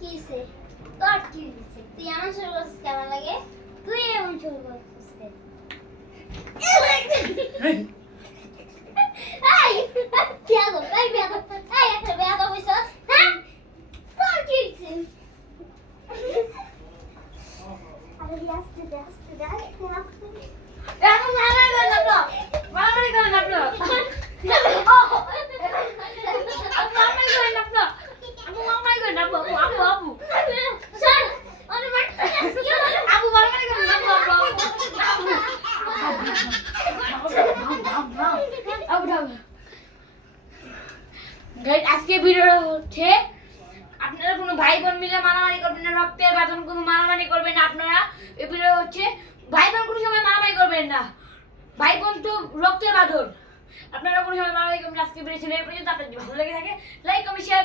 quise. Dört quise. Dünyanın çorbası istememeli. Dünyanın çorbası istememeli. Ay, piado, ay piado, ay piado, mi sos, ha? Dört quise. Ama biraz, biraz, biraz, biraz. Ben bunlarla gönderdim. Bana bana gönderdim. Oh. Mama gönderdim. Mama gönderdim. আজকে ভিডিও হচ্ছে, আপনারা কোনো ভাই বোন মিলে মারামারি করবেন না, রক্তের বাঁধন কোনো মারামারি করবেন না আপনারা। এই ভিডিও হচ্ছে ভাই বোন কোনো সময় মারামারি করবেন না। ভাই বোন তো রক্তের বাঁধন। আপনারা কোনো সময় মারামারি করবেন আজকে ভিডিও ছিল এই পর্যন্ত আপনার ভালো লেগে থাকে লাইক কমেন্ট শেয়ার